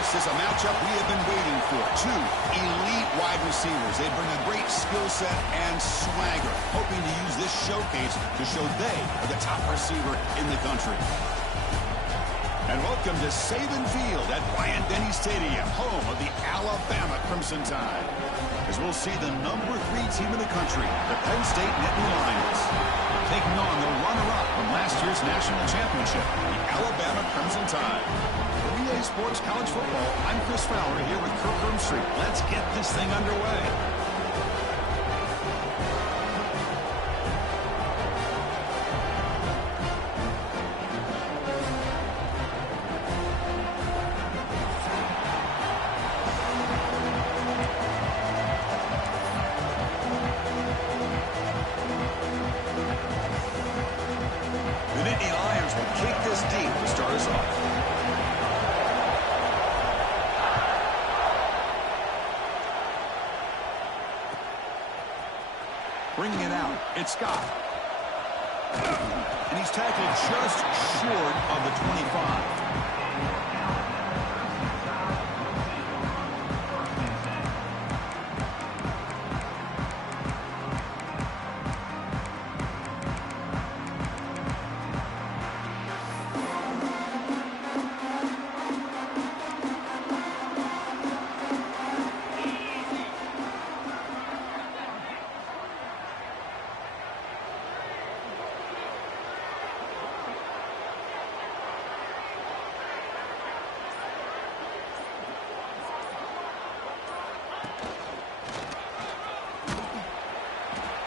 This is a matchup we have been waiting for. Two elite wide receivers. They bring a great skill set and swagger, hoping to use this showcase to show they are the top receiver in the country. And welcome to Saban Field at Bryant-Denny Stadium, home of the Alabama Crimson Tide. As we'll see the number 3 team in the country, the Penn State Nittany Lions, taking on the runner-up from last year's national championship, the Alabama Crimson Tide. For EA Sports College Football, I'm Chris Fowler here with Kirk Herbstreit. Let's get this thing underway. The Nittany Lions will kick this deep to start us off. Bringing it out, it's Scott. And he's tackled just short of the 25.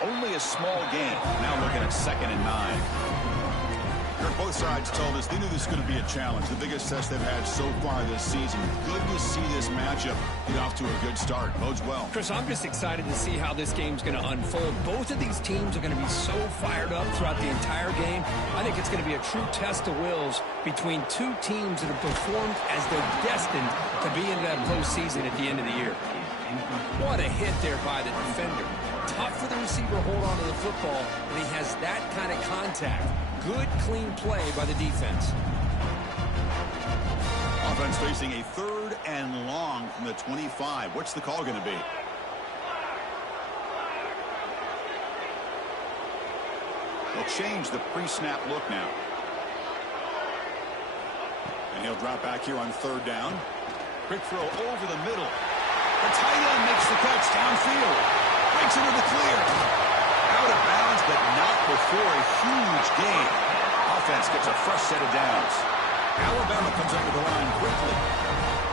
Only a small game. Now looking at 2nd and 9. Both sides told us they knew this was going to be a challenge. The biggest test they've had so far this season. Good to see this matchup get off to a good start. Bodes well. Chris, I'm just excited to see how this game's going to unfold. Both of these teams are going to be so fired up throughout the entire game. I think it's going to be a true test of wills between two teams that have performed as they're destined to be in that postseason at the end of the year. What a hit there by the defender. Tough for the receiver to hold on to the football, and he has that kind of contact. Good, clean play by the defense. Offense facing a 3rd and long from the 25. What's the call going to be? They'll change the pre-snap look now. And he'll drop back here on 3rd down. Quick throw over the middle. The tight end makes the catch downfield. Breaks into the clear. Out of bounds, but not before a huge gain. Offense gets a fresh set of downs. Alabama comes under the line quickly.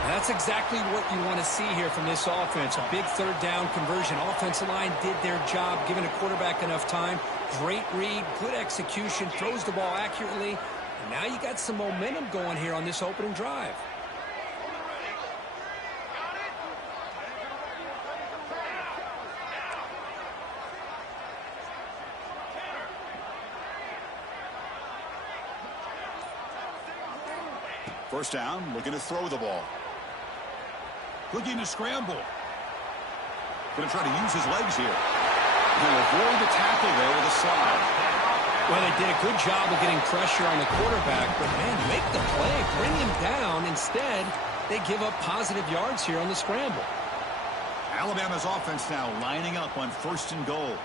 That's exactly what you want to see here from this offense. A big 3rd down conversion. Offensive line did their job, giving the quarterback enough time. Great read, good execution, throws the ball accurately. And now you got some momentum going here on this opening drive. First down, looking to throw the ball. Looking to scramble. Going to try to use his legs here. He'll avoid the tackle there with a slide. Well, they did a good job of getting pressure on the quarterback, but, man, make the play, bring him down. Instead, they give up positive yards here on the scramble. Alabama's offense now lining up on 1st and goal.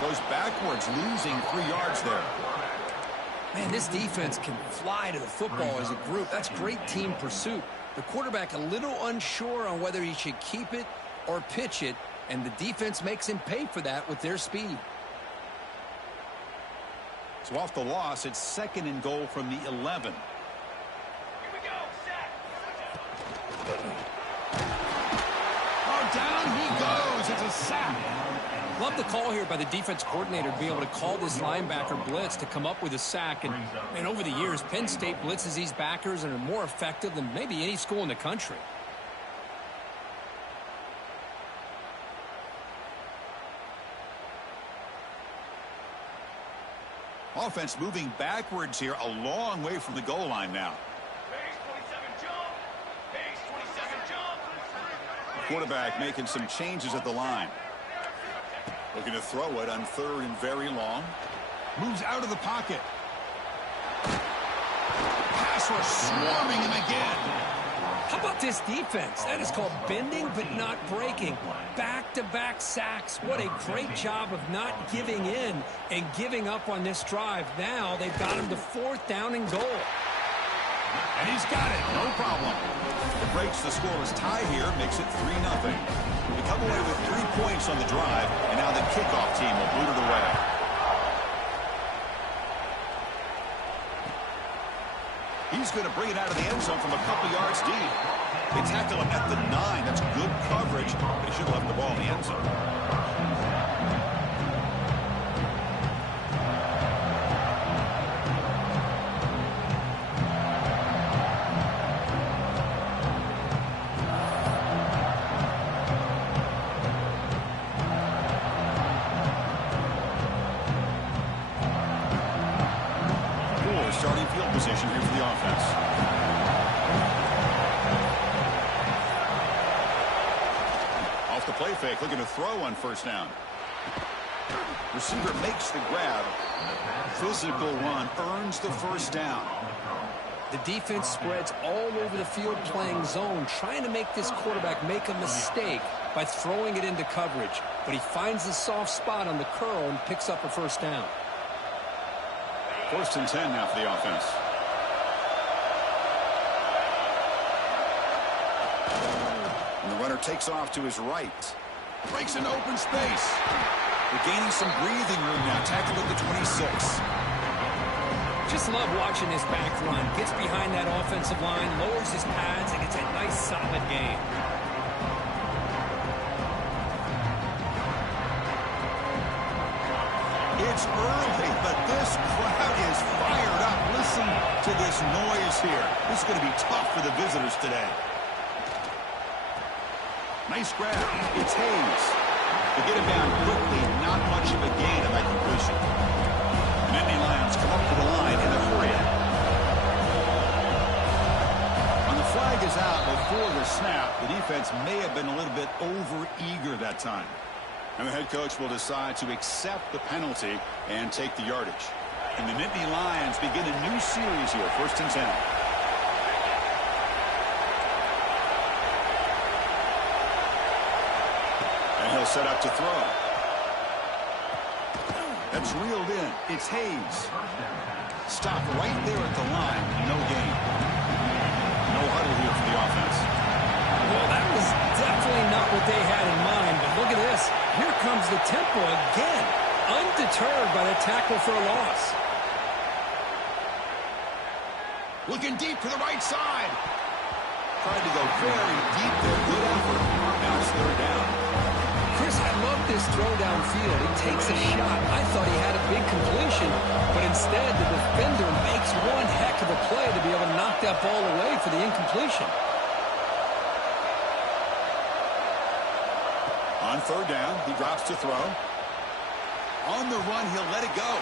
Goes backwards, losing 3 yards there. Man, this defense can fly to the football as a group. That's great team pursuit. The quarterback a little unsure on whether he should keep it or pitch it, and the defense makes him pay for that with their speed. So off the loss, it's 2nd and goal from the 11. Here we go, set. Oh, down he goes. It's a sack. Love the call here by the defense coordinator to be able to call this linebacker blitz to come up with a sack. And over the years, Penn State blitzes these backers and are more effective than maybe any school in the country. Offense moving backwards here, a long way from the goal line now. Base 27 jump. Base 27 jump. Quarterback making some changes at the line. Looking to throw it on 3rd and very long. Moves out of the pocket. Pass rush swarming him again. How about this defense? That is called bending but not breaking. Back-to-back sacks. What a great job of not giving in and giving up on this drive. Now they've got him to 4th down and goal. And he's got it. No problem. It breaks the scoreless tie here. Makes it 3-0. They come away with 3 points on the drive, and now the kickoff team will boot it away. He's going to bring it out of the end zone from a couple yards deep. They tackle him at the 9. That's good coverage, but he should have left the ball in the end zone. Starting field position here for the offense. Off the play fake, looking to throw on 1st down. Receiver makes the grab. Physical run earns the 1st down. The defense spreads all over the field playing zone, trying to make this quarterback make a mistake by throwing it into coverage. But he finds the soft spot on the curl and picks up a 1st down. 1st and 10 now for the offense. And the runner takes off to his right. Breaks into open space. They're gaining some breathing room now. Tackled at the 26. Just love watching this back run. Gets behind that offensive line, lowers his pads, and gets a nice solid gain. It's early, but this crowd is fired up. Listen to this noise here. This is going to be tough for the visitors today. Nice grab. It's Hayes. To get him down quickly, not much of a gain on that completion. And Nittany Lions come up to the line in a hurry. When the flag is out before the snap, the defense may have been a little bit over-eager that time. And the head coach will decide to accept the penalty and take the yardage. And the Nittany Lions begin a new series here, 1st and 10. And he'll set up to throw. That's reeled in. It's Hayes. Stop right there at the line. No gain. No huddle here for the offense. Well, that was definitely not what they had in mind, but look at this. Here comes the tempo again, undeterred by the tackle for a loss. Looking deep to the right side. Tried to go very deep there. Good effort. Now it's 3rd down. Chris, I love this throw downfield. He takes a shot. I thought he had a big completion, but instead the defender makes one heck of a play to be able to knock that ball away for the incompletion. On 3rd down, he drops to throw. On the run, he'll let it go.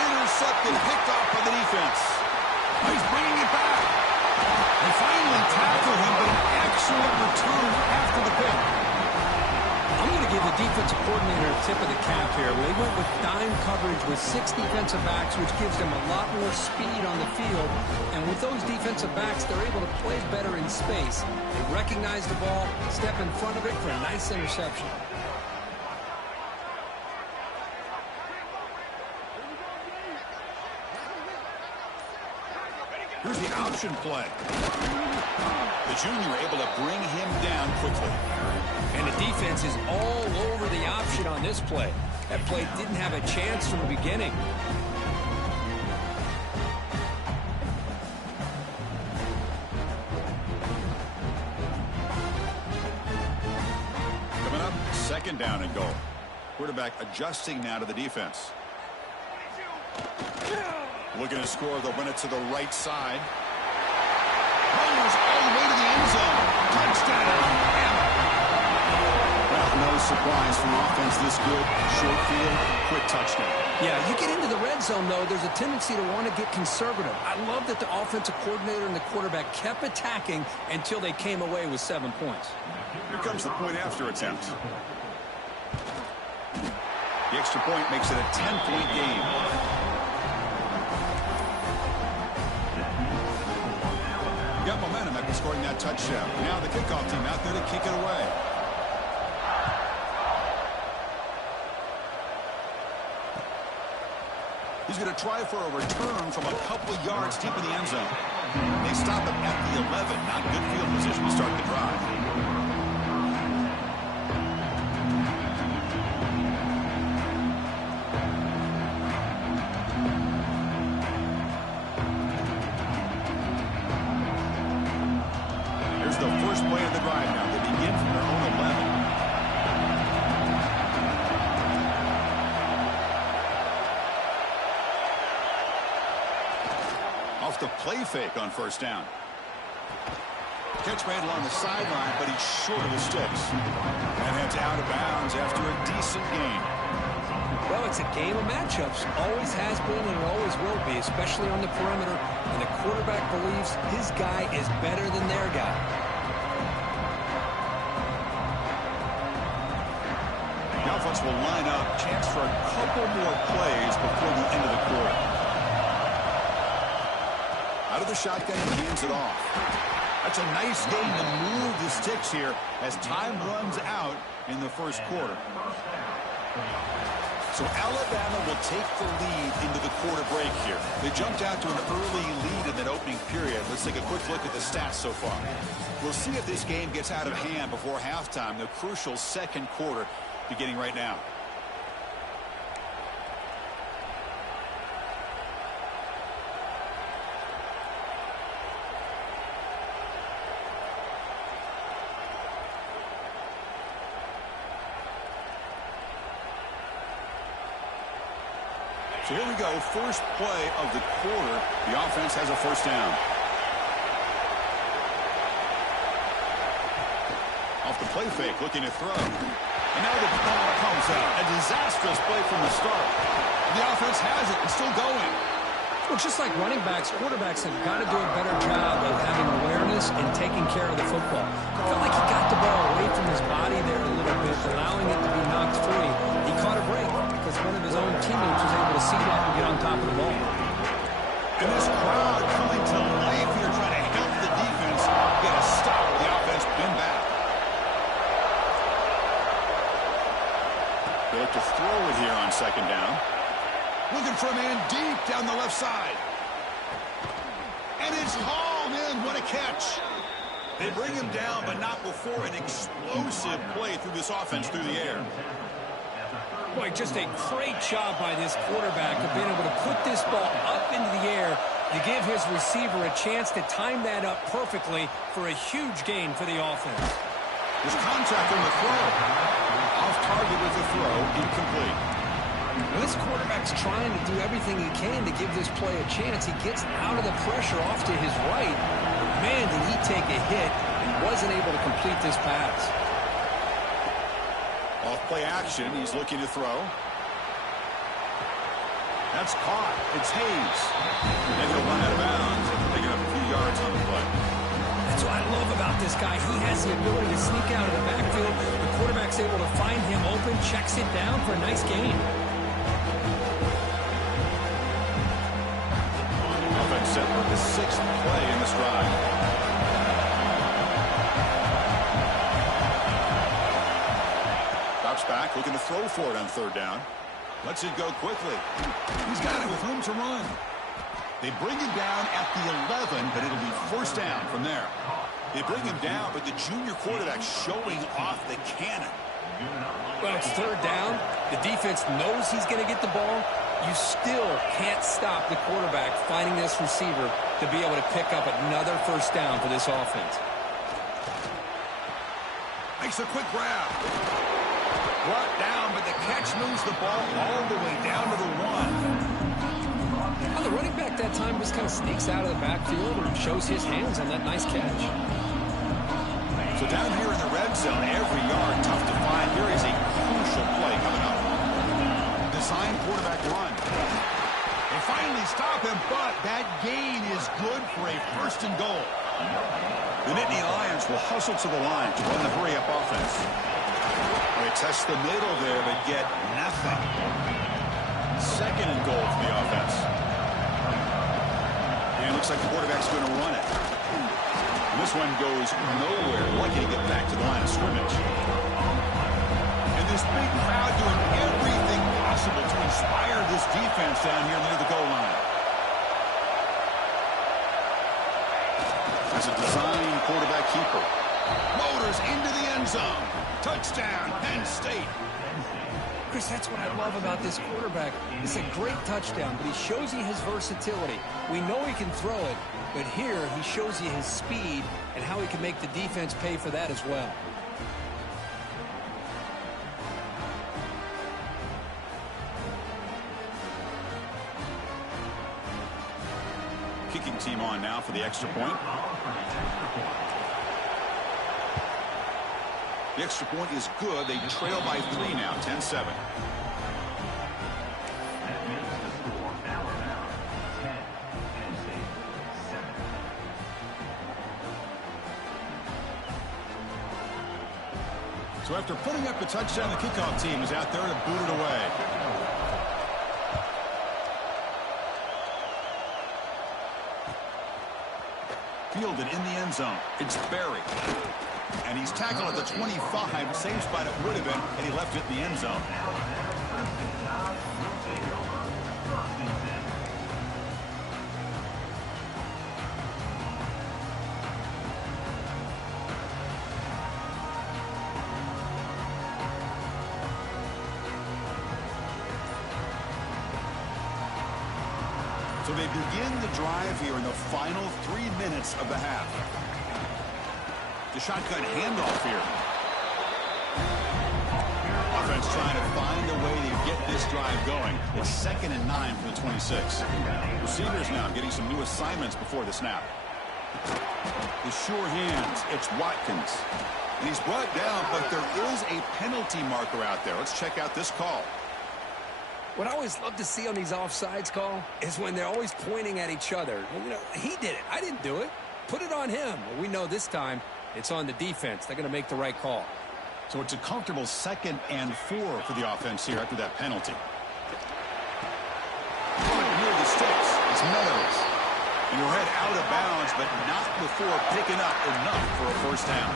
Intercepted, picked off by the defense. He's bringing it back. They finally tackle him, but an excellent return after the pick. I'm going to give the defensive coordinator a tip of the cap here. They went with dime coverage with 6 defensive backs, which gives them a lot more speed on the field. And with those defensive backs, they're able to play better in space. They recognize the ball, step in front of it for a nice interception. Here's the option play. The junior able to bring him down quickly. And the defense is all over the option on this play. That play didn't have a chance from the beginning. Coming up, 2nd down and goal. Quarterback adjusting now to the defense. Looking to score, they'll run it to the right side. Runners all the way to the end zone. Touchdown, Alabama. Well, No surprise for an offense this good. Short field, quick touchdown. Yeah, you get into the red zone, though, there's a tendency to want to get conservative. I love that the offensive coordinator and the quarterback kept attacking until they came away with 7 points. Here comes the point after attempt. The extra point makes it a 10-point game. Got momentum after scoring that touchdown. Now the kickoff team out there to kick it away. He's going to try for a return from a couple yards deep in the end zone. They stop him at the 11. Not good field position to start the drive. The first play of the drive now. They begin from their own 11. Off the play fake on first down. Catch made along the sideline, but he's short of the sticks. And heads out of bounds after a decent gain. Well, it's a game of matchups. Always has been and it always will be, especially on the perimeter. And the quarterback believes his guy is better than their guy. The offense will line up. Chance for a couple more plays before the end of the quarter. Out of the shotgun, he hands it off. That's a nice game to move the sticks here as time runs out in the first quarter. So Alabama will take the lead into the quarter break here. They jumped out to an early lead in that opening period. Let's take a quick look at the stats so far. We'll see if this game gets out of hand before halftime, the crucial second quarter beginning right now. So here we go, first play of the quarter. The offense has a first down. Off the play fake, looking to throw. And now the ball comes out. A disastrous play from the start. The offense has it and still going. Well, just like running backs, quarterbacks have got to do a better job of having awareness and taking care of the football. I felt like he got the ball away from his body there a little bit, allowing it to be knocked free. He caught a break because one of his own teammates was able to see that and get on top of the ball. And this crowd coming to life here, trying to help the defense get a stop. The offense been back. They look to throw it here on second down. Looking for a man deep down the left side. And it's hauled in. What a catch. They bring him down, but not before an explosive play through this offense through the air. Boy, just a great job by this quarterback of being able to put this ball up into the air to give his receiver a chance to time that up perfectly for a huge gain for the offense. There's contact on the throw. Off target with the throw, incomplete. Well, this quarterback's trying to do everything he can to give this play a chance. He gets out of the pressure off to his right. Man, did he take a hit and wasn't able to complete this pass. Off play action, he's looking to throw. That's caught. It's Hayes. And he'll run out of bounds and pick up a few yards on the play. That's what I love about this guy. He has the ability to sneak out of the backfield. The quarterback's able to find him open, checks it down for a nice gain. Offense set for the sixth play in this drive. Drops back, looking to throw for it on third down. Lets it go quickly. He's got it with room to run. They bring him down at the 11, but it'll be first down from there. They bring him down, but the junior quarterback showing off the cannon. Well, it's third down. The defense knows he's going to get the ball. You still can't stop the quarterback finding this receiver to be able to pick up another first down for this offense. Makes a quick grab. Brought down, but the catch moves the ball all the way down to the 1. Well, the running back that time just kind of sneaks out of the backfield and shows his hands on that nice catch. So So down here in the red zone, every yard tough to find. Here is a crucial play coming up. Design quarterback run. They finally stop him, but that gain is good for a first and goal. The Nittany Lions will hustle to the line to run the hurry-up offense. They test the middle there, but get nothing. Second and goal for the offense. And it looks like the quarterback's going to run it. And this one goes nowhere. Lucky to get back to the line of scrimmage. And this big crowd doing everything possible to inspire this defense down here near the goal line. As a design quarterback keeper. Motors into the end zone. Touchdown, Penn State. Chris, that's what I love about this quarterback. It's a great touchdown, but he shows you his versatility. We know he can throw it, but here he shows you his speed and how he can make the defense pay for that as well. Kicking team on now for the extra point. The extra point is good. They trail by 3 now, 10-7. So after putting up the touchdown, the kickoff team is out there to boot it away. Fielded in the end zone. It's Berry. And he's tackled at the 25. Same spot it would have been had he left it in the end zone. So they begin the drive here in the final 3 minutes of the half. The shotgun handoff here. Offense trying to find a way to get this drive going. It's 2nd and 9 from the 26. Receivers now getting some new assignments before the snap. The sure hands. It's Watkins. And he's brought down, but there is a penalty marker out there. Let's check out this call. What I always love to see on these offsides call is when they're always pointing at each other. You know, he did it. I didn't do it. Put it on him. Well, we know this time it's on the defense. They're going to make the right call. So it's a comfortable 2nd and 4 for the offense here after that penalty. Near the sticks. It's Meadows. And you'll head out of bounds, but not before picking up enough for a first down.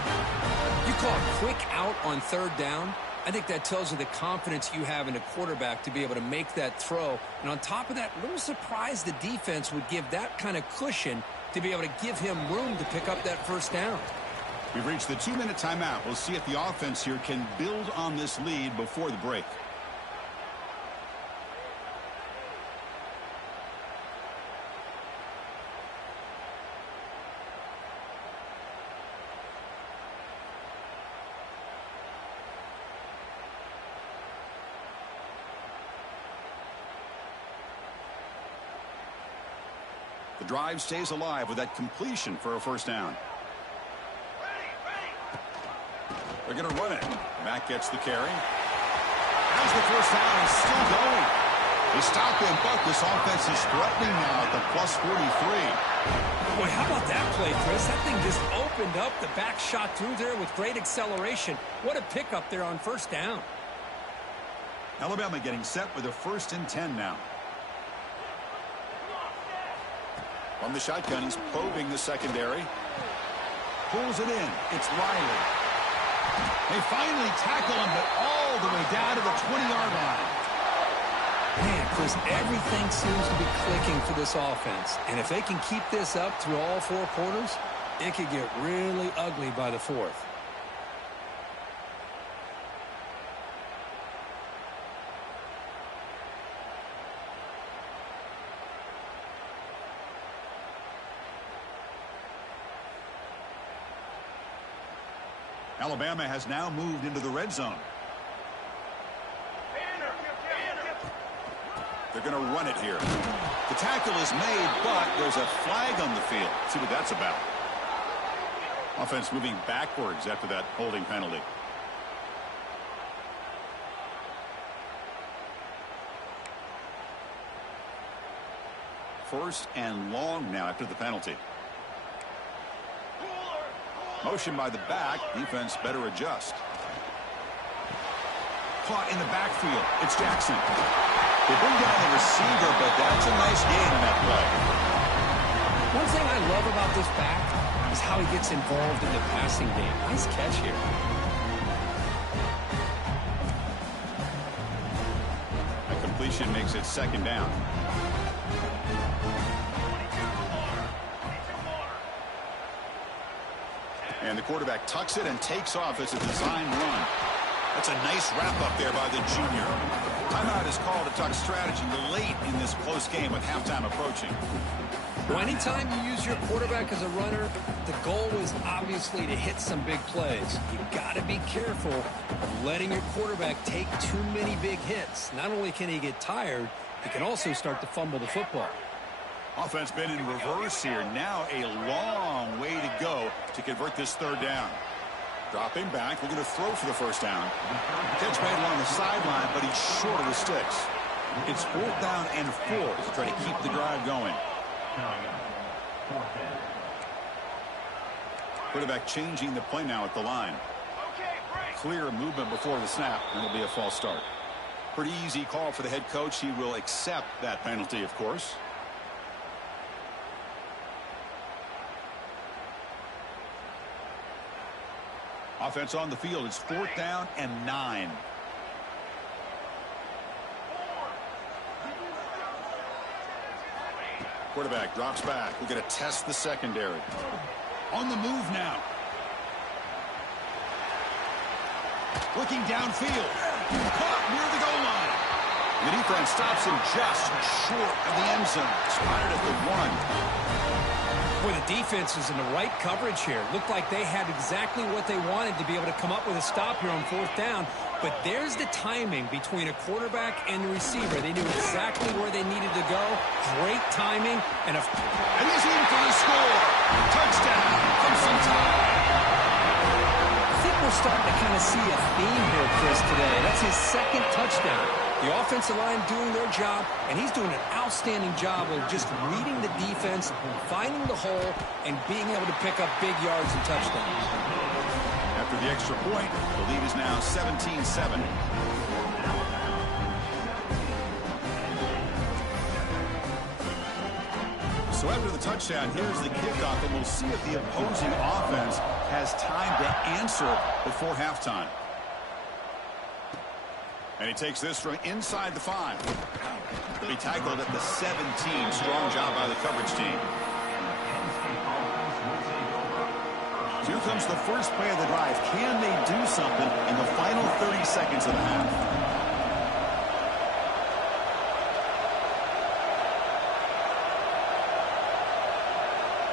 You call a quick out on 3rd down. I think that tells you the confidence you have in a quarterback to be able to make that throw. And on top of that, a little surprised the defense would give that kind of cushion to be able to give him room to pick up that first down. We've reached the 2-minute timeout. We'll see if the offense here can build on this lead before the break. The drive stays alive with that completion for a first down. They're going to run it. Mack gets the carry. As the first down is still going. They stop him, but this offense is threatening now at the +43. Boy, how about that play, Chris? That thing just opened up. The back shot through there with great acceleration. What a pickup there on first down. Alabama getting set with a 1st and 10 now. From the shotgun, he's probing the secondary. Pulls it in. It's Riley. They finally tackle him, but all the way down to the 20-yard line. Man, Chris, everything seems to be clicking for this offense. And if they can keep this up through all 4 quarters, it could get really ugly by the 4th. Alabama has now moved into the red zone. They're going to run it here. The tackle is made, but there's a flag on the field. Let's see what that's about. Offense moving backwards after that holding penalty. First and long now after the penalty. Motion by the back. Defense better adjust. Caught in the backfield. It's Jackson. They bring down the receiver, but that's a nice gain in that play. One thing I love about this back is how he gets involved in the passing game. Nice catch here. A completion makes it second down. And the quarterback tucks it and takes off as a design run. That's a nice wrap-up there by the junior. Timeout is called to talk strategy late in this close game with halftime approaching. Well, anytime you use your quarterback as a runner, the goal is obviously to hit some big plays. You've got to be careful of letting your quarterback take too many big hits. Not only can he get tired, he can also start to fumble the football. Offense been in reverse here. Now a long way to go to convert this third down. Dropping back, looking to throw for the first down. Catch made along the sideline, but he's short of the sticks. It's 4th down and 4 to try to keep the drive going. Quarterback changing the play now at the line. Clear movement before the snap, and it'll be a false start. Pretty easy call for the head coach. He will accept that penalty, of course. Offense on the field. It's 4th down and 9. Quarterback drops back. We're going to test the secondary. On the move now. Looking downfield. Caught near the goal line. The defense stops him just short of the end zone. Spotted at the 1. Boy, the defense is in the right coverage here. Looked like they had exactly what they wanted to be able to come up with a stop here on 4th down. But there's the timing between a quarterback and the receiver. They knew exactly where they needed to go. Great timing. And he's in for the score. Touchdown. Crimson Tide. I think we're starting to kind of see a theme here, Chris, today. That's his 2nd touchdown. The offensive line doing their job, and he's doing an outstanding job of just reading the defense, finding the hole, and being able to pick up big yards and touchdowns. After the extra point, the lead is now 17-7. So after the touchdown, here's the kickoff, and we'll see if the opposing offense has time to answer before halftime. And he takes this from inside the 5. He'll be tackled at the 17. Strong job by the coverage team. Here comes the first play of the drive. Can they do something in the final 30 seconds of the half?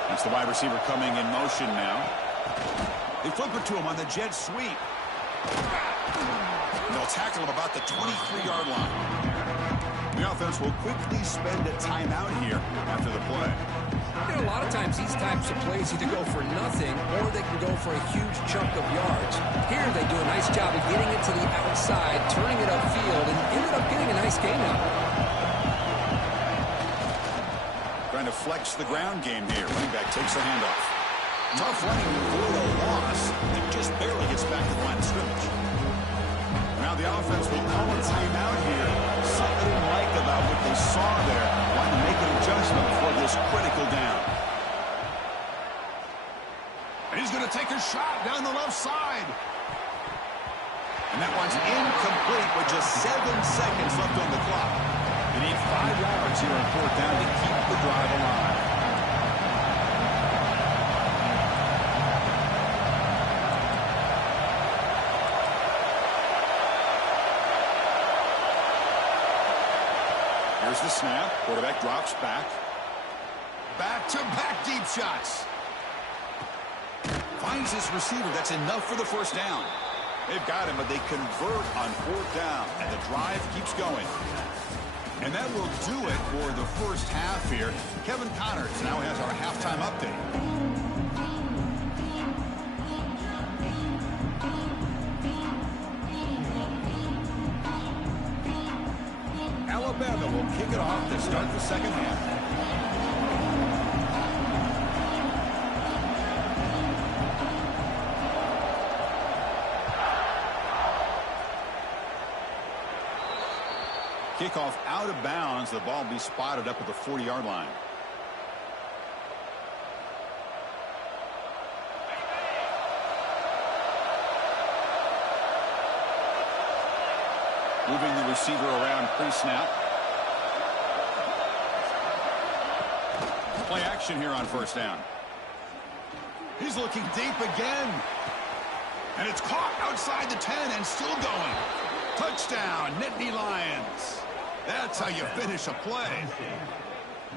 That's the wide receiver coming in motion now. They flip it to him on the jet sweep. And they'll tackle him about the 23-yard line. The offense will quickly spend a timeout here after the play. You know, a lot of times these types of plays either go for nothing or they can go for a huge chunk of yards. Here they do a nice job of getting it to the outside, turning it upfield, and ended up getting a nice gain out. Trying to flex the ground game here. Running back takes the handoff. Tough running for the loss. It just barely gets back to the line of scrimmage. Now the offense will call a timeout here. Something they didn't like about what they saw there. Wanting to make an adjustment for this critical down. And he's going to take a shot down the left side. And that one's incomplete with just 7 seconds left on the clock. You need 5 yards here on 4th down to keep the drive alive. Here's the snap. Quarterback drops back. Back-to-back deep shots. Finds his receiver. That's enough for the first down. They've got him, but they convert on 4th down, and the drive keeps going. And that will do it for the first half here. Kevin Connors now has our halftime update. Alabama will kick it off to start the second half. Kickoff out of bounds. The ball will be spotted up at the 40-yard line. Moving the receiver around pre-snap. Play action here on first down. He's looking deep again. And it's caught outside the 10 and still going. Touchdown, Nittany Lions. That's how you finish a play.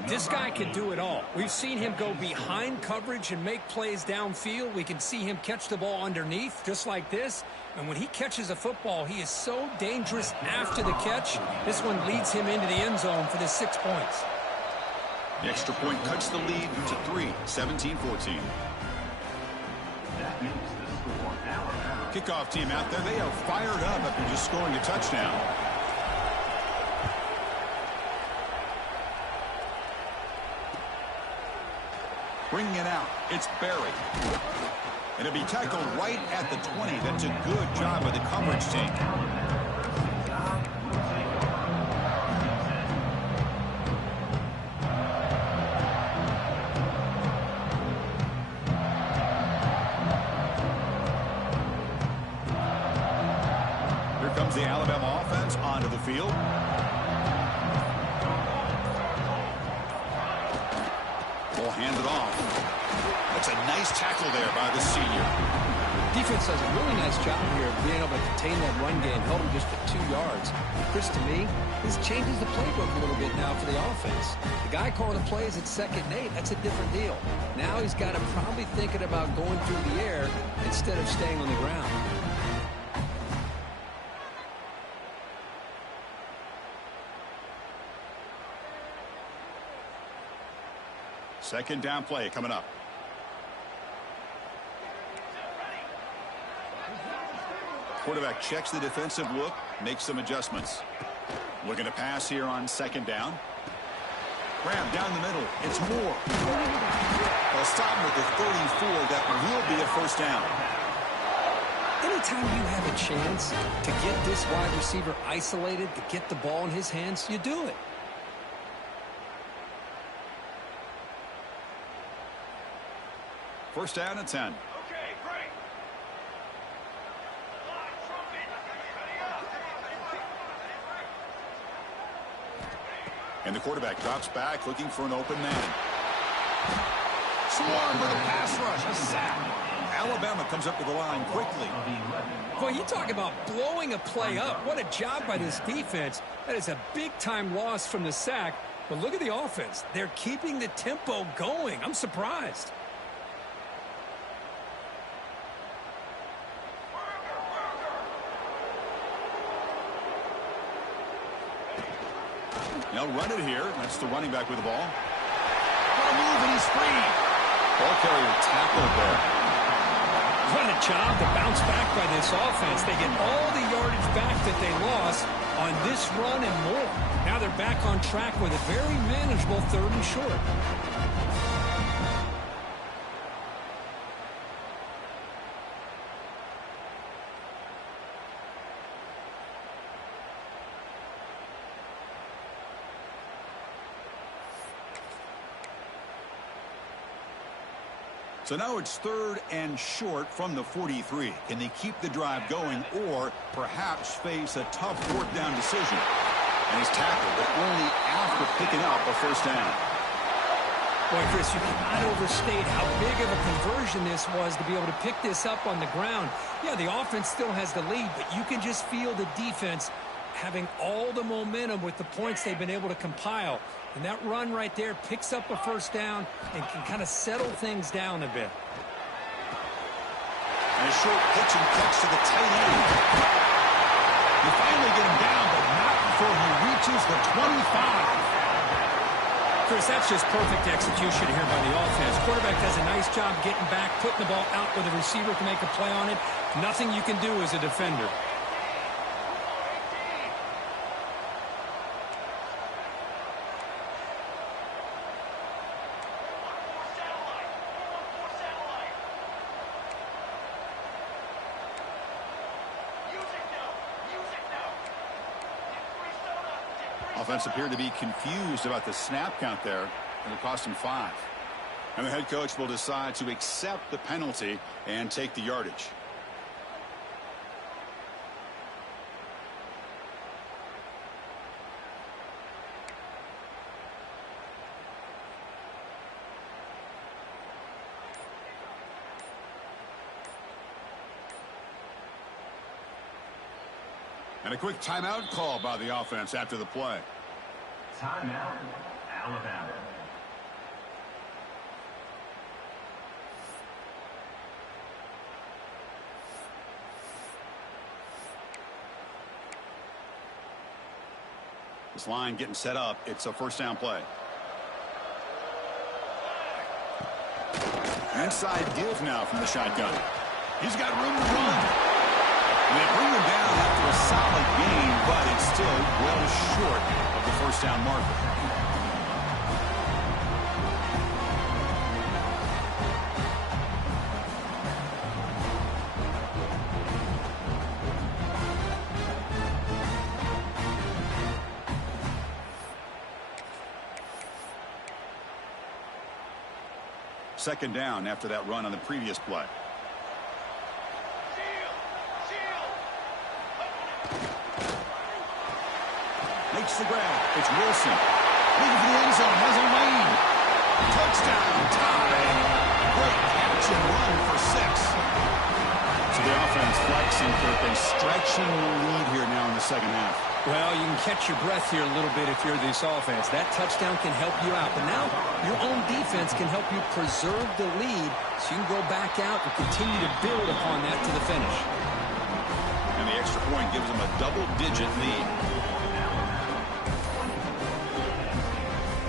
This guy can do it all. We've seen him go behind coverage and make plays downfield. We can see him catch the ball underneath, just like this. And when he catches a football, he is so dangerous after the catch. This one leads him into the end zone for the 6 points. The extra point cuts the lead to 3, 17-14. Kickoff team out there. They are fired up after just scoring a touchdown. Bringing it out, it's Berry. And it'll be tackled right at the 20. That's a good job by the coverage team. Here comes the Alabama offense onto the field. Will hand it off. That's a nice tackle there by the senior. Defense does a really nice job here of being able to contain that run game, held him just for 2 yards. Chris, to me, this changes the playbook a little bit now for the offense. The guy calling the plays at 2nd and 8, that's a different deal. Now he's got to probably thinking about going through the air instead of staying on the ground. Second down play coming up. Quarterback checks the defensive look, makes some adjustments. Looking to pass here on second down. Grab down the middle. It's Moore. They'll stop him at the 34. That will be a first down. Anytime you have a chance to get this wide receiver isolated, to get the ball in his hands, you do it. First down at 10. Okay, great. Line, trumpet, ready up. And the quarterback drops back, looking for an open man. Swarm with a pass rush, a sack. Alabama comes up to the line quickly. Boy, you talk about blowing a play up. What a job by this defense. That is a big-time loss from the sack. But look at the offense. They're keeping the tempo going. I'm surprised. They'll run it here. That's the running back with the ball. What a move, and he's free. Ball carrier tackled there. What a job to bounce back by this offense. They get all the yardage back that they lost on this run and more. Now they're back on track with a very manageable 3rd and short. So now it's 3rd and short from the 43. Can they keep the drive going or perhaps face a tough 4th down decision? And he's tackled, but only after picking up a first down. Boy, Chris, you cannot overstate how big of a conversion this was to be able to pick this up on the ground. Yeah, the offense still has the lead, but you can just feel the defense having all the momentum with the points they've been able to compile. And that run right there picks up a first down and can kind of settle things down a bit. And a short pitch and catch to the tight end. They finally get him down, but not before he reaches the 25. Chris, that's just perfect execution here by the offense. Quarterback does a nice job getting back, putting the ball out where the receiver can make a play on it. Nothing you can do as a defender. Offense appeared to be confused about the snap count there. It'll cost him 5. And the head coach will decide to accept the penalty and take the yardage. And a quick timeout call by the offense after the play. Timeout, Alabama. This line getting set up. It's a first down play. Inside give now from the shotgun. He's got room to run. And they bring him down after a solid gain, but it's still well short of the first down marker. Second down after that run on the previous play. Makes the grab. It's Wilson. Looking for the end zone. Has a lane. Touchdown. Tie. Great catch and run for 6. So the offense flexing, Kirk, and stretching the lead here now in the second half. Well, you can catch your breath here a little bit if you're this offense. That touchdown can help you out. But now your own defense can help you preserve the lead so you can go back out and continue to build upon that to the finish. And the extra point gives them a double-digit lead.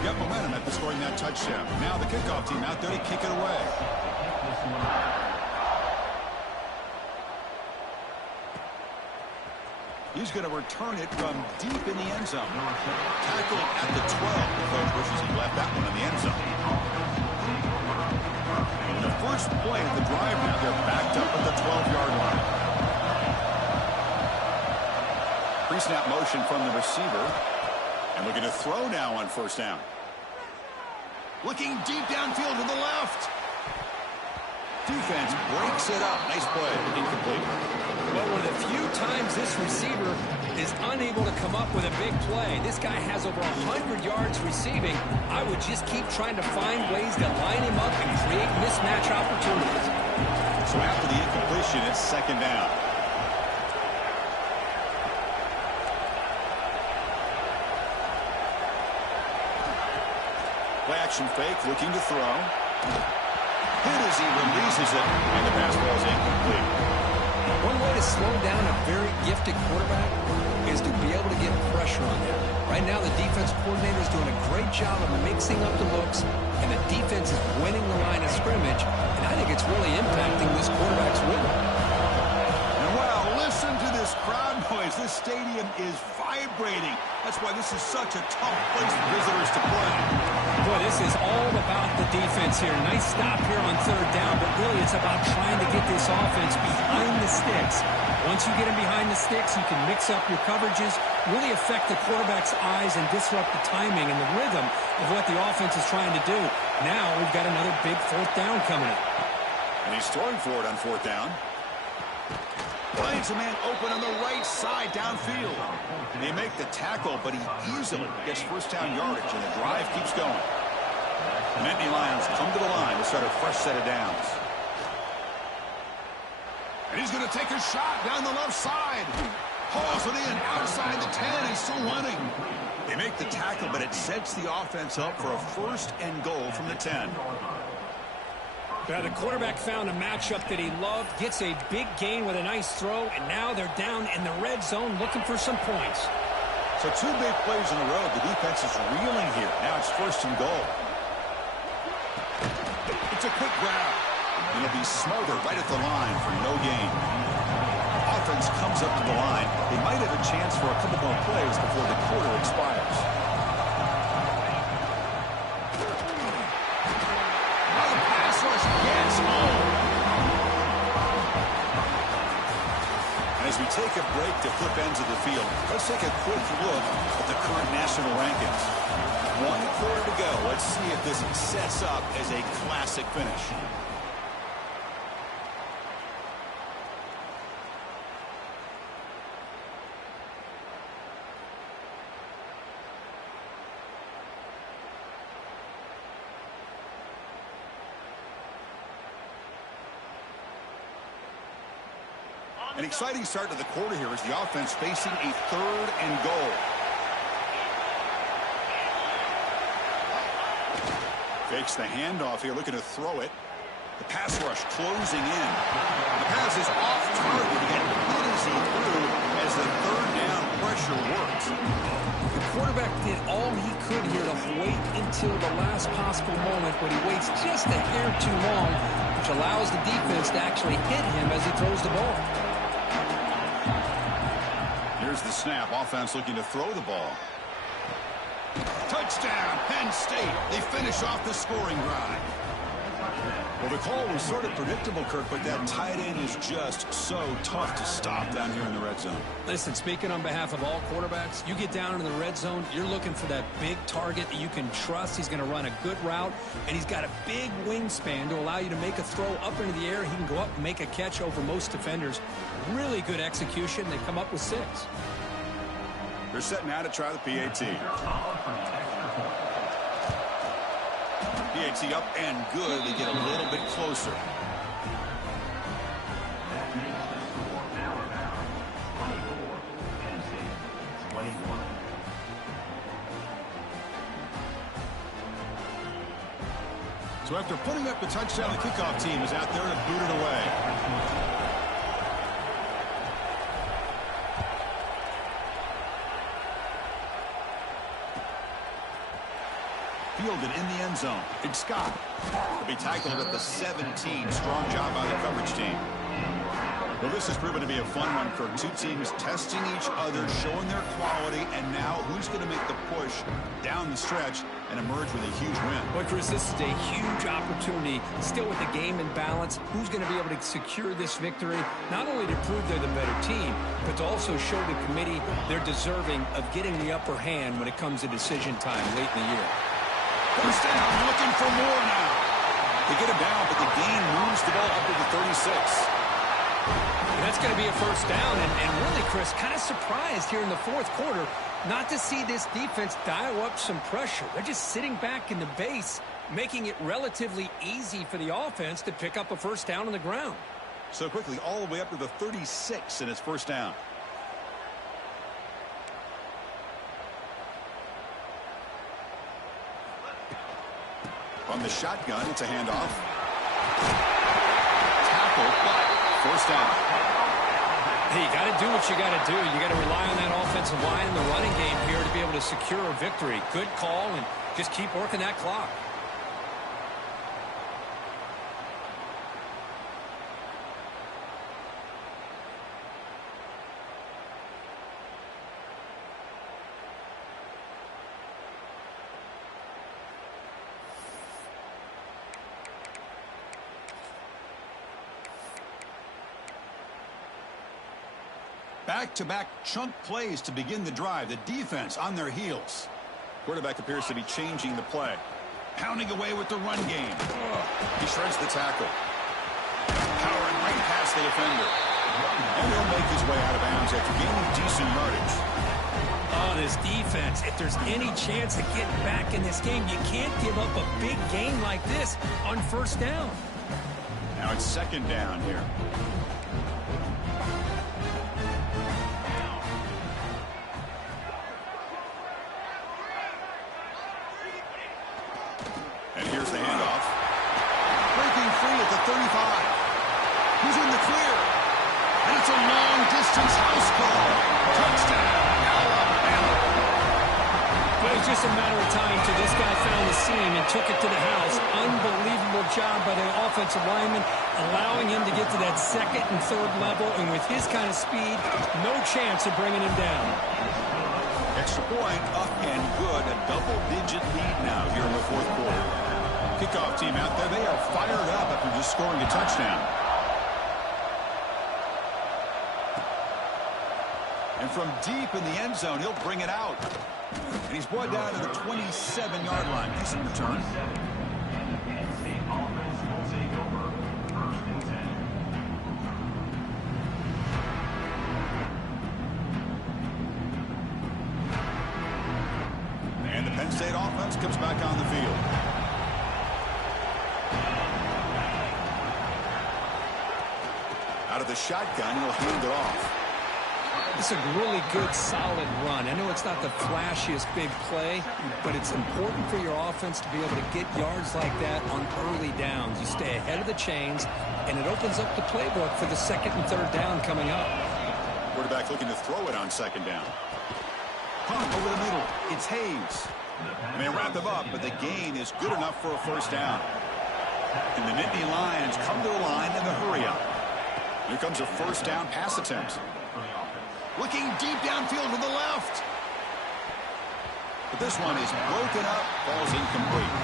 Got momentum after scoring that touchdown. Now the kickoff team out there to kick it away. He's going to return it from deep in the end zone. Tackled at the 12. The coach wishes he left that one in the end zone. And the first play of the drive now, they're backed up at the 12-yard line. Pre-snap motion from the receiver. And looking to throw now on first down. Looking deep downfield to the left. Defense breaks it up. Nice play. Incomplete. Well, one of the few times this receiver is unable to come up with a big play. This guy has over 100 yards receiving. I would just keep trying to find ways to line him up and create mismatch opportunities. So after the incompletion, it's second down. Play action fake, looking to throw. Hit as he releases it, and the pass ball is incomplete. One way to slow down a very gifted quarterback is to be able to get pressure on him. Right now, the defense coordinator is doing a great job of mixing up the looks, and the defense is winning the line of scrimmage, and I think it's really impacting this quarterback's rhythm. And wow, listen to this crowd noise. This stadium is vibrating. That's why this is such a tough place for visitors to play. Boy, this is all about the defense here. Nice stop here on third down, but really it's about trying to get this offense behind the sticks. Once you get them behind the sticks, you can mix up your coverages, really affect the quarterback's eyes and disrupt the timing and the rhythm of what the offense is trying to do. Now we've got another big fourth down coming up. And he's throwing for it on fourth down. Finds a man open on the right side downfield. They make the tackle, but he easily gets first down yardage, and the drive keeps going. Nittany Lions come to the line to start a fresh set of downs. And he's going to take a shot down the left side. Hauls it in outside the 10. He's still running. They make the tackle, but it sets the offense up for a first and goal from the 10. Well, the quarterback found a matchup that he loved, gets a big gain with a nice throw, and now they're down in the red zone looking for some points. So 2 big plays in a row. The defense is reeling here. Now it's first and goal. It's a quick grab. And it'll be smothered right at the line for no gain. Offense comes up to the line. They might have a chance for a couple more plays before the quarter expires. take a break to flip ends of the field. Let's take a quick look at the current national rankings. 1 quarter to go. Let's see if this sets up as a classic finish. An exciting start to the quarter here as the offense facing a 3rd and goal. Fakes the handoff here, looking to throw it. The pass rush closing in. The pass is off target. Again, hit as he threw as the 3rd down pressure works. The quarterback did all he could here to wait until the last possible moment, but he waits just a hair too long, which allows the defense to actually hit him as he throws the ball. Here's the snap. Offense looking to throw the ball. Touchdown, Penn State. They finish off the scoring drive. Well, the call was sort of predictable, Kirk, but that tight end is just so tough to stop down here in the red zone. Listen, speaking on behalf of all quarterbacks, you get down into the red zone, you're looking for that big target that you can trust. He's going to run a good route, and he's got a big wingspan to allow you to make a throw up into the air. He can go up and make a catch over most defenders. Really good execution. They come up with 6. They're setting out to try the PAT. PAT up and good. They get a little bit closer. That makes the score Alabama 24, Penn State 21. So after putting up the touchdown, the kickoff team is out there to boot it away. Fielded in the end zone. It's Scott. He'll be tackled at the 17. Strong job by the coverage team. Well, this has proven to be a fun one, Kirk. 2 teams testing each other, showing their quality, and now who's going to make the push down the stretch and emerge with a huge win? Well, Chris, this is a huge opportunity. Still with the game in balance, who's going to be able to secure this victory, not only to prove they're the better team, but to also show the committee they're deserving of getting the upper hand when it comes to decision time late in the year. First down, looking for more now. They get him down, but the gain moves the ball up to the 36. And that's going to be a first down, and really, Chris, kind of surprised here in the 4th quarter not to see this defense dial up some pressure. They're just sitting back in the base, making it relatively easy for the offense to pick up a first down on the ground. So quickly, all the way up to the 36, and it's first down. On the shotgun, it's a handoff. Tackle, but first down. Hey, you got to do what you got to do. You got to rely on that offensive line in the running game here to be able to secure a victory. Good call, and just keep working that clock. Back-to-back chunk plays to begin the drive. The defense on their heels. Quarterback appears to be changing the play. Pounding away with the run game. He shreds the tackle. Powering right past the defender. And he'll make his way out of bounds after gaining decent yardage. Oh, this defense, if there's any chance of getting back in this game, you can't give up a big game like this on first down. Now it's second down here. And here's the handoff. Breaking free at the 35. He's in the clear. And it's a long-distance house call. Touchdown, Alabama. But it's just a matter of time till this guy found the seam and took it to the house. Unbelievable job by the offensive lineman, allowing him to get to that 2nd and 3rd level. And with his kind of speed, no chance of bringing him down. Extra point, up and good. A double-digit lead now here in the 4th quarter. Kickoff team out there. They are fired up after just scoring a touchdown. And from deep in the end zone, he'll bring it out. And he's brought down to the 27-yard line. Decent return. And the Penn State offense comes back on the field. Out of the shotgun, he'll hand it off. It's a really good, solid run. I know it's not the flashiest big play, but it's important for your offense to be able to get yards like that on early downs. You stay ahead of the chains, and it opens up the playbook for the second and third down coming up. Quarterback looking to throw it on second down. Caught over the middle. It's Hayes. And they wrap him up, but the gain is good enough for a first down. And the Nittany Lions come to the line in the hurry up. Here comes a first down pass attempt. Looking deep downfield to the left. But this one is broken up, falls incomplete.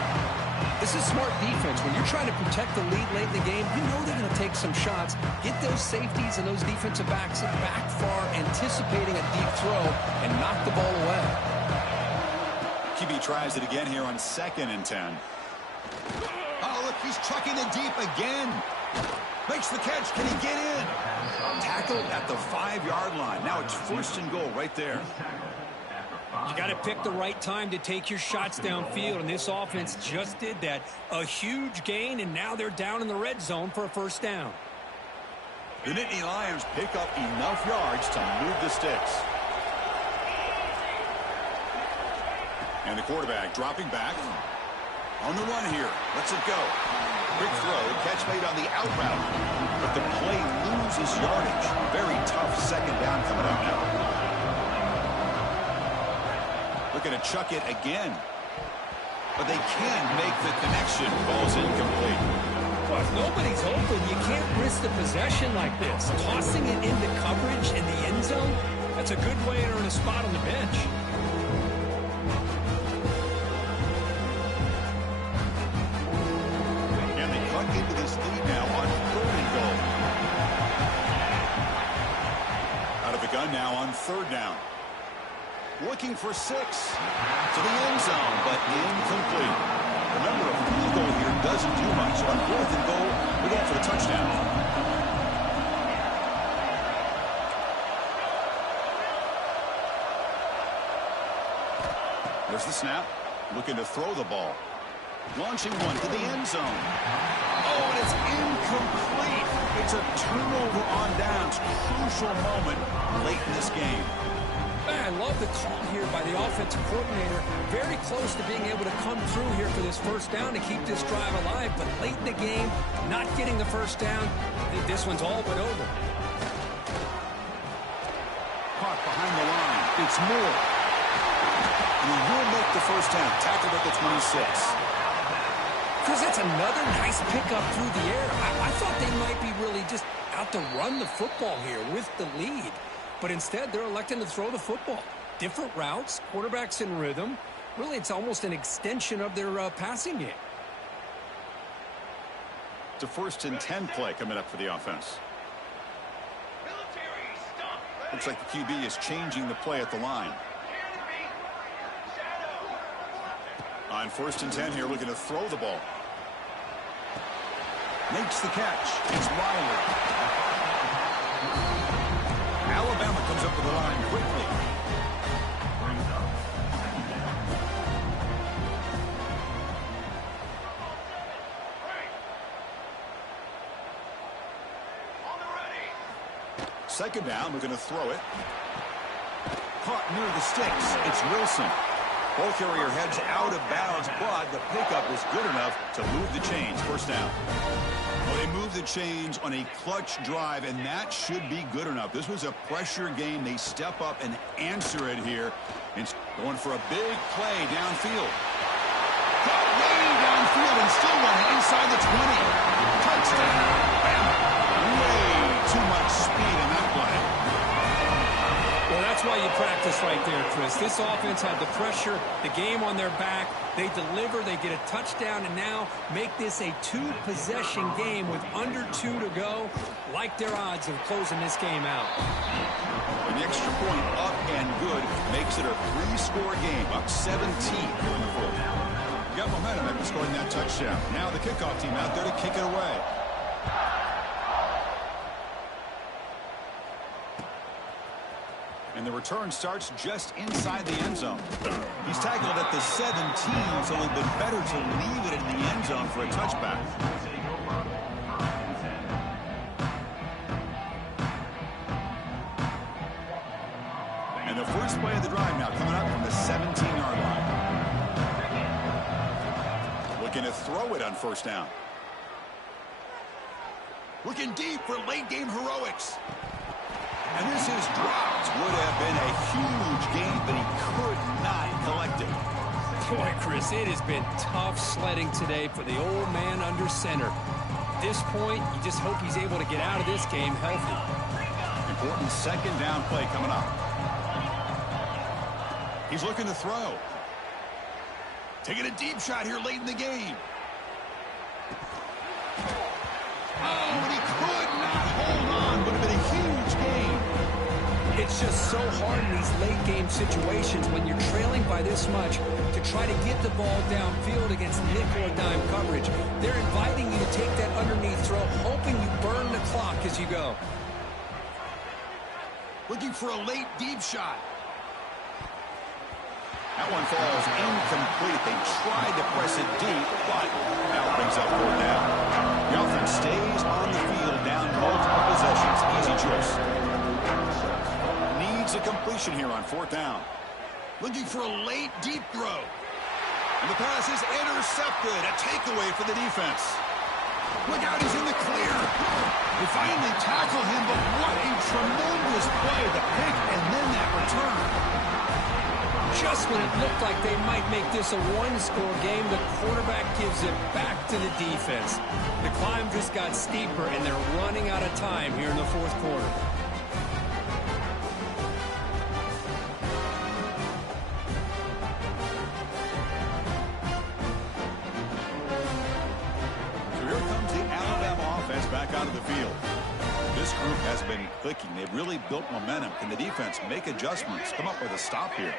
This is smart defense. When you're trying to protect the lead late in the game, you know they're going to take some shots. Get those safeties and those defensive backs back far, anticipating a deep throw, and knock the ball away. QB tries it again here on 2nd and 10. Oh, look, he's trucking it deep again. Makes the catch. Can he get in? Tackled at the 5-yard line. Now it's 1st and goal right there. You got to pick the right time to take your shots downfield, and this offense just did that. A huge gain, and now they're down in the red zone for a first down. The Nittany Lions pick up enough yards to move the sticks. And the quarterback dropping back. On the run here. Lets it go. Quick throw. Catch made on the out route. But the play loses yardage. Very tough second down coming up now. Looking to chuck it again. But they can't make the connection. Ball's incomplete. Well, if nobody's open, you can't risk the possession like this. Tossing it into coverage in the end zone, that's a good way to earn a spot on the bench. Into this lead now on 3rd and goal. Out of the gun now on 3rd down. Looking for 6 to the end zone, but incomplete. Remember, a field goal here doesn't do much. On 4th and goal, we're going for the touchdown. There's the snap. Looking to throw the ball. Launching one to the end zone. Oh, and it's incomplete. It's a turnover on downs. Crucial moment late in this game. Man, I love the call here by the offensive coordinator. Very close to being able to come through here for this first down to keep this drive alive. But late in the game, not getting the first down, I think this one's all but over. Caught behind the line. It's Moore. And he will make the first down. Tackled at the 26. Because that's another nice pickup through the air. I thought they might be really just out to run the football here with the lead. But instead, they're electing to throw the football. Different routes, quarterbacks in rhythm. Really, it's almost an extension of their passing game. It's a 1st and 10 play coming up for the offense. Looks like the QB is changing the play at the line. On 1st and 10 here, looking to throw the ball. Makes the catch. It's Riley. Alabama comes up to the line quickly. Second down, we're going to throw it. Caught near the sticks. It's Wilson. Ball carrier heads out of bounds, but the pickup is good enough to move the chains. First down. Well, they move the chains on a clutch drive, and that should be good enough. This was a pressure game. They step up and answer it here. It's going for a big play downfield. Got way downfield and still running inside the 20. Touchdown. Way too much speed in that play. Well, that's why you practice right there, Chris. This offense had the pressure, the game on their back. They deliver, they get a touchdown, and now make this a 2-possession game with under 2 to go. Like their odds of closing this game out. And the extra point up and good makes it a 3-score game, up 17 here in the fourth. You got momentum after scoring that touchdown. Now the kickoff team out there to kick it away. And the return starts just inside the end zone. He's tackled at the 17, so it would have been better to leave it in the end zone for a touchback. And the first play of the drive now coming up from the 17-yard line. Looking to throw it on first down. Looking deep for late-game heroics. And this is dropped. Would have been a huge gain, but he could not collect it. Boy, Chris, it has been tough sledding today for the old man under center. At this point, you just hope he's able to get out of this game healthy. Important second down play coming up. He's looking to throw. Taking a deep shot here late in the game. Oh, but he could not hold on. Would have been a huge gain. It's just so hard in these late-game situations when you're trailing by this much to try to get the ball downfield against nickel or dime coverage. They're inviting you to take that underneath throw, hoping you burn the clock as you go. Looking for a late deep shot. That one falls incomplete. They tried to press it deep, but now it brings up fourth down. The offense stays on the field down multiple possessions. Easy choice. Needs a completion here on fourth down. Looking for a late deep throw. And the pass is intercepted. A takeaway for the defense. Look out, he's in the clear. They finally tackle him, but what a tremendous play. The pick and then that return. Just when it looked like they might make this a one-score game, the quarterback gives it back to the defense. The climb just got steeper, and they're running out of time here in the fourth quarter. So here comes the Alabama offense back out of the field. This group has been clicking. They've really built momentum. Can the defense make adjustments? Come up with a stop here.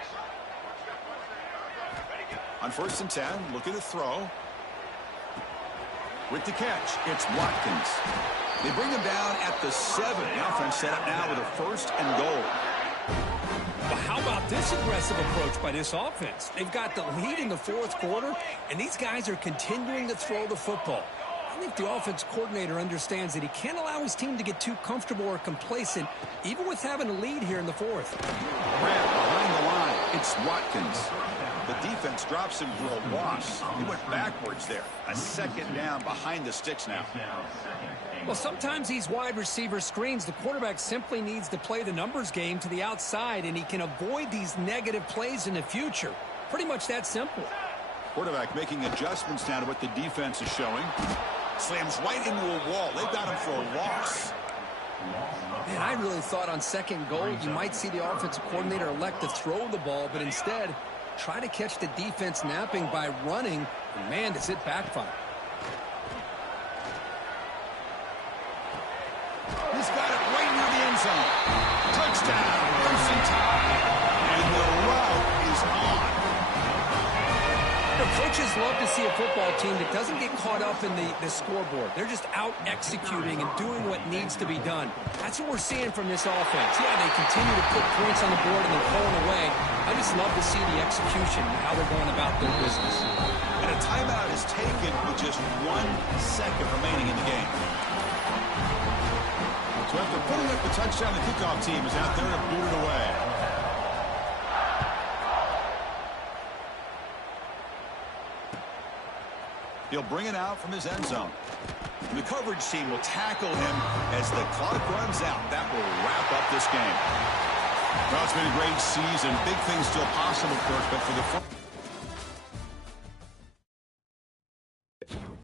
On 1st and 10, looking to throw. With the catch, it's Watkins. They bring him down at the 7. The offense set up now with a 1st and goal. But how about this aggressive approach by this offense? They've got the lead in the fourth quarter, and these guys are continuing to throw the football. I think the offense coordinator understands that he can't allow his team to get too comfortable or complacent, even with having a lead here in the fourth. Grant behind the line. It's Watkins. The defense drops him for a loss. He went backwards there. A second down behind the sticks now. Well, sometimes these wide receiver screens, the quarterback simply needs to play the numbers game to the outside, and he can avoid these negative plays in the future. Pretty much that simple. Quarterback making adjustments now to what the defense is showing. Slams right into a wall. They've got him for a loss. Man, I really thought on second goal you might see the offensive coordinator elect to throw the ball, but instead try to catch the defense napping by running. And man, does it backfire. He's got it right near the end zone. Touchdown, Mercy tie. And the route is on. The coaches love to see a football team that doesn't get caught up in the scoreboard. They're just out executing and doing what needs to be done. That's what we're seeing from this offense. Yeah, they continue to put points on the board and they're pulling away. I just love to see the execution and how they're going about their business. And a timeout is taken with just 1 second remaining in the game. So after putting up the touchdown, the kickoff team is out there to boot it away. He'll bring it out from his end zone. The coverage team will tackle him as the clock runs out. That will wrap up this game. Well, it's been a great season. Big things still possible, Kirk, but for the